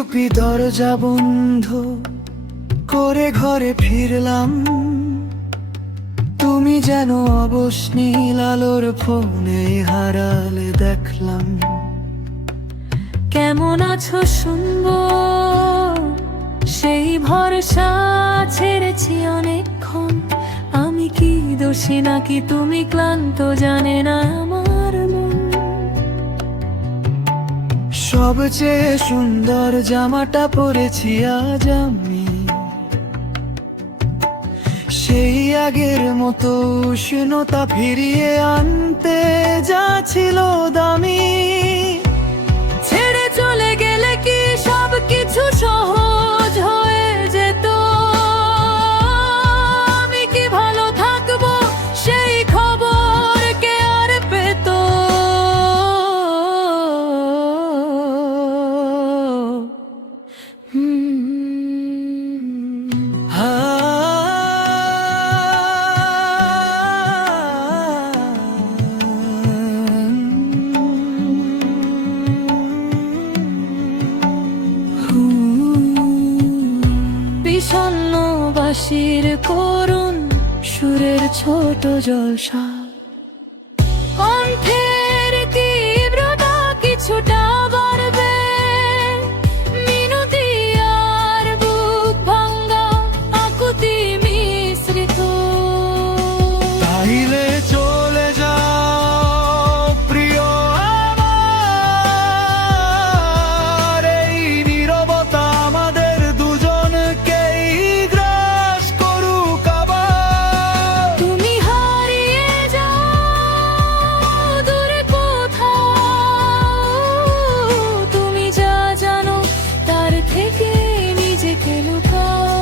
চুপি দরজা বন্ধ করে ঘরে ফিরলাম, তুমি যেন অবশ নীল আলোর ফোনে হারালে দেখলাম। কেমন আছো শুনবো সেই ভরসা ছেড়েছি অনেকক্ষণ। আমি কি দোষী নাকি তুমি ক্লান্ত, জানে না আমার মন। সবচেয়ে সুন্দর জামাটা পরেছি আজ আমি, সেই আগের মতো উষ্ণতা ফিরিয়ে আনতে যা ছিল দামি। ছেড়ে চলে গেলে কি সব কিছু সহজ হয়ে যেত? আমি কি ভালো থাকবো সেই খবর কে আর পেত? বিষণ্ণ বাঁশির করুণ সুরের ছোট জলসা, কণ্ঠের তীব্রতা কিছুটা বাড়বে, মিনতি আর বুক ভাঙ্গা আকুতি মিশ্রিত। তাইলে চলে যাও প্রিয় আমার, এই নীরবতা আমাদের দুজনকেই গ্রাস করুক আবার। তুমি হারিয়ে যাও দূরে কোথাও, তুমি যা জানো তার থেকে নিজেকে লুকাও।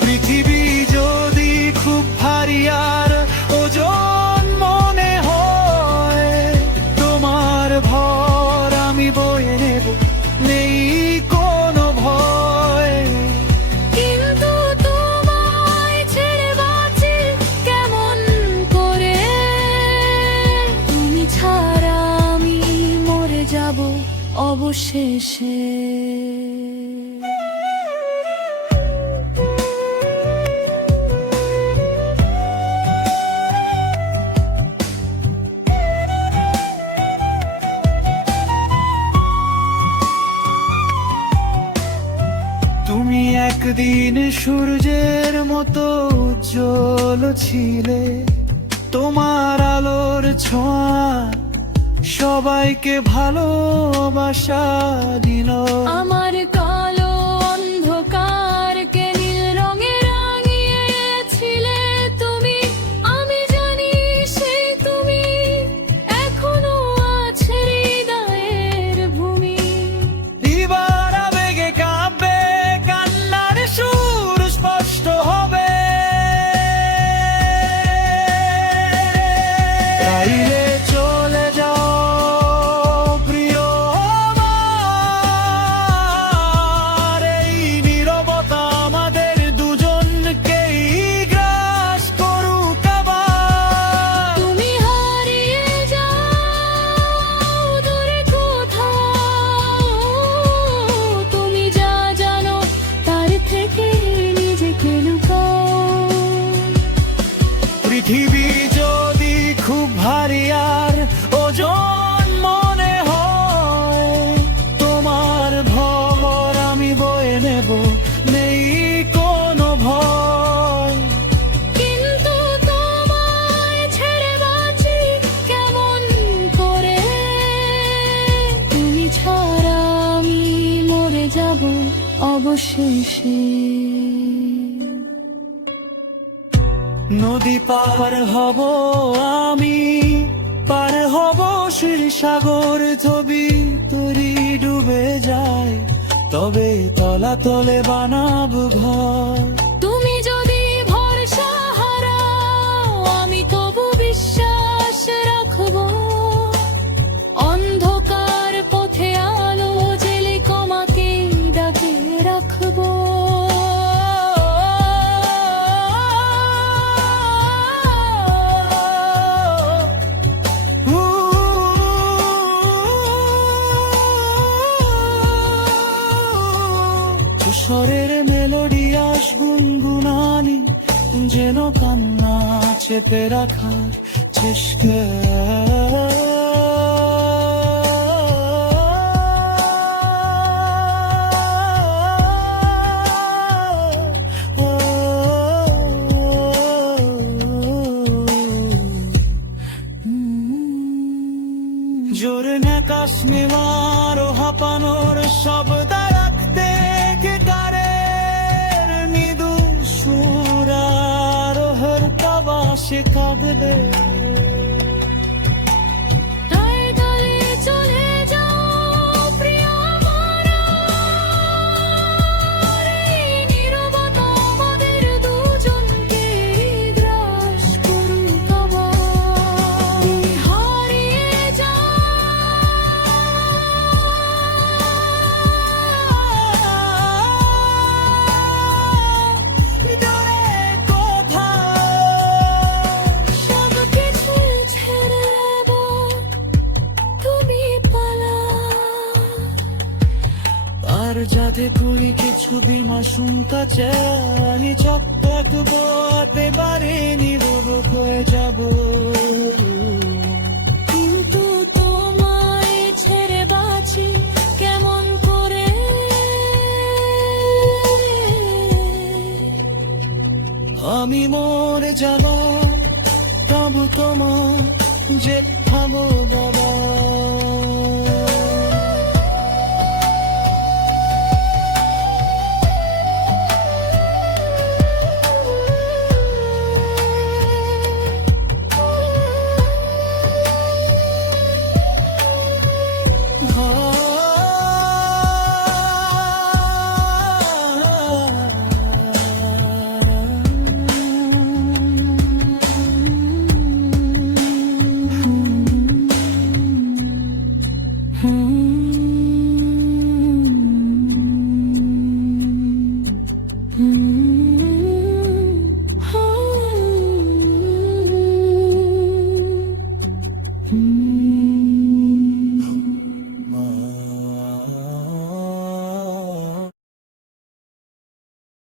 পৃথিবী যদি খুব ভারী আর ওজন মনে হয়, তোমার ভর আমি বয়ে নেব, নেই কোনো ভয়। কিন্তু তোমায় ছেড়ে বাঁচি কেমন করে? তুমি ছাড়া আমি মরে যাব অবশেষে। তুমি একদিন সূর্যের মতো উজ্জ্বল ছিলে, তোমার আলোর ছোঁয়া সবাইকে ভালোবাসা দিল। আমার কালো অন্ধকারকে নীল রঙে রাঙিয়েছিলে তুমি। আমি জানি সেই তুমি এখনো আছে হৃদয়ের ভূমি। এবার আবেগে কাঁপবে, কান্নার সুর স্পষ্ট হবে। তাইলে চলে যাও প্রিয় আমার, এই নীরবতা আমাদের দুজনকেই গ্রাস করুক আবার। তুমি হারিয়ে যাও দূরে কোথাও, তুমি যা জানো তার থেকে নিজেকে লুকাও। পৃথিবী যদি খুব ভারী আর ওজন মনে হয়, তোমার ভর আমি বয়ে নেব, নেই কোনো ভয়। কিন্তু তোমায় ছেড়ে বাঁচি কেমন করে? তুমি ছাড়া আমি মরে যাব অবশেষে। নদী পার হব আমি, পার হব সাগর, ছবি তরি ডুবে যায়, তবে তলাতলে বানাবো ঘর। তুমি যদি ভরসা হারাও আমি তবু বিশ্বাস রাখবো, অন্ধকার পথে আলো জেলে তোমাকে ডাকে রাখবো। স্বরের মেলোডি আস গুনগুনানি, যেন কান্না চেপে রাখার চেষ্টা। জোরে নাকাশ নেওয়ার ও হাঁপানোর শব্দ রাখতে গিটারের মৃদু সুর আর হরকা বাঁশি কাঁদলে। তাই তালে চলে যাও প্রিয় আমার, এই নীরবতা আমাদের দুজনকে গ্রাস করুক আবার। তুমি হারিয়ে যাও দূরে কোথাও, সব কিছু ছেড়ে এবার তুমি পালাও। আর যাতে তুই কিছু বিমা শুনতে চানি, চপ্পট বোয়াতে পারেনি, রোগ হয়ে যাব। কিন্তু তোমায় ছেড়ে বাঁচি কেমন করে? আমি মরে যাব, তবু তোমার যে খাবো বাবা।